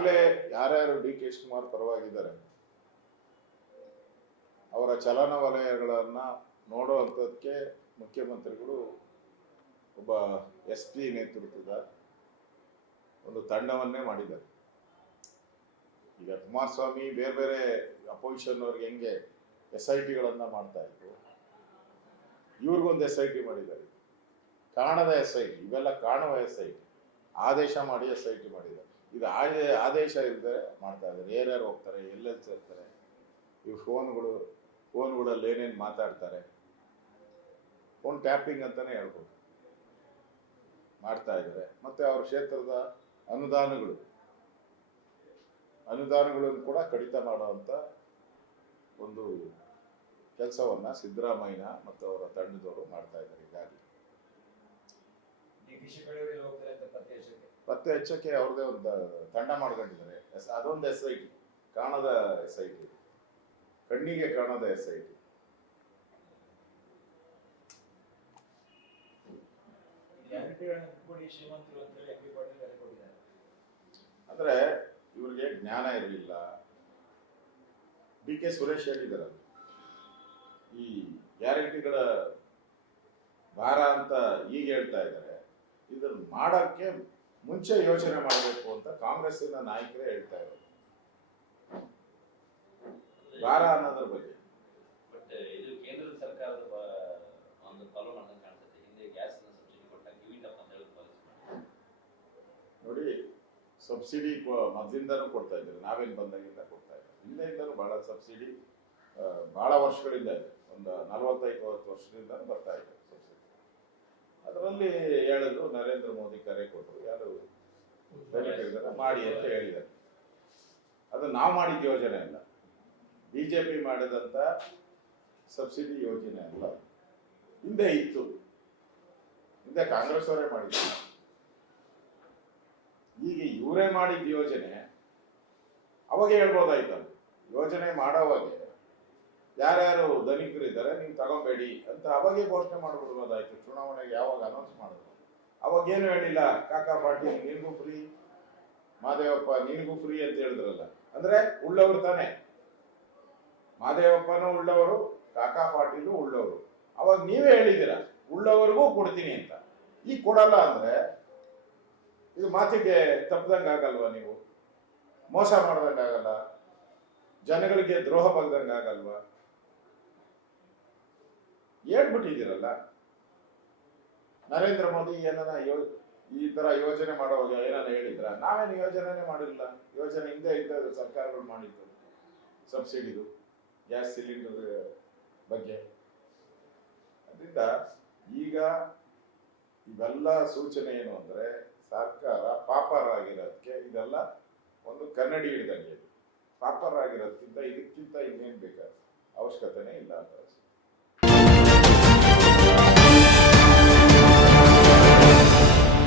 ಈಗಾಗಲೇ ಯಾರ್ಯಾರು D K Shivakumar ಪರವಾಗಿದ್ದಾರೆ ಅವರ ಚಲನವಲಯಗಳನ್ನ ನೋಡುವಂಥದ್ದಕ್ಕೆ ಮುಖ್ಯಮಂತ್ರಿಗಳು ಒಬ್ಬ SP ನೇತೃತ್ವದ ಒಂದು ತಂಡವನ್ನೇ ಮಾಡಿದ್ದಾರೆ. ಈಗ ಕುಮಾರಸ್ವಾಮಿ ಬೇರೆ ಬೇರೆ ಅಪೋಸಿಷನ್ ಅವ್ರಿಗೆ ಹೆಂಗೆ SITಗಳನ್ನ ಮಾಡ್ತಾ ಇದ್ರು, ಇವ್ರಿಗೊಂದು SIT ಮಾಡಿದ್ದಾರೆ. ಕಾಣದ SIT, ಇವೆಲ್ಲ ಕಾಣುವ SIT, ಆದೇಶ ಮಾಡಿ SIT ಮಾಡಿದ್ದಾರೆ. ಇದು ಆದೇಶ ಇಲ್ಲದೆ ಮಾಡ್ತಾ ಇದ್ದಾರೆ. ಯಾರ್ಯಾರು ಹೋಗ್ತಾರೆ, ಎಲ್ಲೆಲ್ಲಿ ಸೇರ್ತಾರೆ, ಇವು ಫೋನ್ಗಳಲ್ಲಿ ಏನೇನು ಮಾತಾಡ್ತಾರೆ, ಫೋನ್ ಟ್ಯಾಪಿಂಗ್ ಅಂತಾನೆ ಹೇಳ್ಬೋದು, ಮಾಡ್ತಾ ಇದ್ದಾರೆ. ಮತ್ತೆ ಅವ್ರ ಕ್ಷೇತ್ರದ ಅನುದಾನಗಳನ್ನು ಕೂಡ ಕಡಿತ ಮಾಡುವಂತ ಒಂದು ಕೆಲಸವನ್ನ ಸಿದ್ದರಾಮಯ್ಯ ಮತ್ತು ಅವರ ತಂಡದವರು ಮಾಡ್ತಾ ಇದ್ದಾರೆ. ಈಗಾಗಲೇ ಪತ್ತೆ ಹಚ್ಚಕ್ಕೆ ಅವ್ರದೇ ಒಂದು ತಂಡ ಮಾಡ್ಕೊಂಡಿದ್ದಾರೆ. ಅದೊಂದು SIT, ಕಾಣದ SIT, ಕಣ್ಣಿಗೆ ಕಾಣದ SIT. ಅಂದ್ರೆ ಇವ್ರಿಗೆ ಜ್ಞಾನ ಇರಲಿಲ್ಲ. DK ಸುರೇಶ್ ಹೇಳಿದಾರೆ, ಈ ಗ್ಯಾರಂಟಿಗಳ ಭಾರ ಅಂತ ಈಗ ಹೇಳ್ತಾ ಇದ್ದಾರೆ. ಇದನ್ನು ಮಾಡಕ್ಕೆ ಮುಂಚೆ ಯೋಚನೆ ಮಾಡಬೇಕು ಅಂತ ಕಾಂಗ್ರೆಸ್ಸಿನ ನಾಯಕರೇ ಹೇಳ್ತಾ ಇದ್ದಾರೆ. ಭಾರ ಅನ್ನೋದ್ರ ಬಗ್ಗೆ ಬಟ್ ಇದು ಕೇಂದ್ರ ಸರ್ಕಾರದ ಒಂದು ಫಾಲೋ ಮಾಡ್ದಂಗೆ ಕಾಣ್ತದೆ. ಹಿಂದೆ ಗ್ಯಾಸ್ ಸಬ್ಸಿಡಿ ಕೊಟ್ಟಾಗ ಗಿವಿಂಗ್ ಅಪ್ ಅಂತ ಹೇಳಿ ಪಾಲಿಸಿ ನೋಡಿ, ಸಬ್ಸಿಡಿ ಮೊದಲಿಂದನೂ ಕೊಡ್ತಾ ಇದ್ದಾರೆ. ನಾವೇನು ಬಂದಾಗಿಂದ ಕೊಡ್ತಾ ಇದ್ದಾರೆ. ಹಿಂದೆಯಿಂದನೂ ಬಹಳ ಸಬ್ಸಿಡಿ ಬಹಳ ವರ್ಷಗಳಿಂದ ಇದೆ. ಒಂದು 45-50 ವರ್ಷದಿಂದ ಬರ್ತಾ ಇದೆ ಸಬ್ಸಿಡಿ. ಅದರಲ್ಲಿ ಹೇಳಿದ್ರು, ನರೇಂದ್ರ ಮೋದಿ ಕರೆ ಕೊಟ್ಟರು, ಯಾರು ಮಾಡಿ ಅಂತ ಹೇಳಿದ್ದಾರೆ. ಅದು ನಾವು ಮಾಡಿದ ಯೋಜನೆ ಅಲ್ಲ, BJP ಮಾಡಿದಂತ ಸಬ್ಸಿಡಿ ಯೋಜನೆ ಅಲ್ಲ. ಹಿಂದೆ ಇತ್ತು, ಹಿಂದೆ ಕಾಂಗ್ರೆಸ್ ಅವರೇ ಮಾಡಿದ್ರು. ಈಗ ಇವರೇ ಮಾಡಿದ ಯೋಜನೆ ಅವಾಗ ಹೇಳ್ಬೋದಾಯ್ತಲ್ಲ. ಯೋಜನೆ ಮಾಡೋವಾಗೆ ಯಾರ್ಯಾರು ಧನಿಕರಿದ್ದಾರೆ ನೀವು ತಗೊಂಬೇಡಿ ಅಂತ ಅವಾಗೇ ಘೋಷಣೆ ಮಾಡ್ಬಿಡ್ಬೋದಾಯ್ತು. ಚುನಾವಣೆಗೆ ಯಾವಾಗ ಅನೌನ್ಸ್ ಮಾಡಿದ್ರು ಅವಾಗ ಏನು ಹೇಳಿಲ್ಲ. ಕಾಕಾ ಪಾಟೀಲ್ ನಿನಗೂ ಫ್ರೀ, ಮಾದೇವಪ್ಪ ನಿನಗೂ ಫ್ರೀ ಅಂತ ಹೇಳಿದ್ರಲ್ಲ. ಅಂದ್ರೆ ಉಳ್ಳವರು ತಾನೆ, ಮಾದೇವಪ್ಪನೂ ಉಳ್ಳವರು, ಕಾಕಾ ಪಾಟೀಲು ಉಳ್ಳವರು. ಅವಾಗ ನೀವೇ ಹೇಳಿದ್ದೀರ ಉಳ್ಳವರಿಗೂ ಕೊಡ್ತೀನಿ ಅಂತ. ಈಗ ಕೊಡಲ್ಲ ಅಂದ್ರೆ ಇದು ಮಾತಿಗೆ ತಪ್ಪದಂಗೆ ಆಗಲ್ವಾ? ನೀವು ಮೋಸ ಮಾಡ್ದಂಗೆ ಆಗಲ್ಲ, ಜನಗಳಿಗೆ ದ್ರೋಹ ಬಗ್ದಂಗೆ ಆಗಲ್ವಾ? ಹೇಳ್ಬಿಟ್ಟಿದ್ದೀರಲ್ಲ. ನರೇಂದ್ರ ಮೋದಿ ಏನಾನ ಈ ತರ ಯೋಜನೆ ಮಾಡುವಾಗ ಏನಾನ ಹೇಳಿದ್ರ? ನಾವೇನು ಯೋಜನೆನೇ ಮಾಡಿಲ್ಲ. ಯೋಜನೆ ಹಿಂದೆ ಇದ್ದ ಸರ್ಕಾರಗಳು ಮಾಡಿದ್ದು ಸಬ್ಸಿಡಿದು, ಗ್ಯಾಸ್ ಸಿಲಿಂಡರ್ ಬಗ್ಗೆ. ಅದರಿಂದ ಈಗ ಇವೆಲ್ಲ ಸೂಚನೆ ಏನು ಅಂದ್ರೆ, ಸರ್ಕಾರ ಪಾಪರಾಗಿರೋದಕ್ಕೆ ಇದೆಲ್ಲ ಒಂದು ಕನ್ನಡಿ ಹಿಡಿದಂಗೆ. ಪಾಪರಾಗಿರೋದಕ್ಕಿಂತ ಇದಕ್ಕಿಂತ ಇನ್ನೇನು ಬೇಕಾದ ಅವಶ್ಯಕತೆನೇ ಇಲ್ಲ ಅಂತ.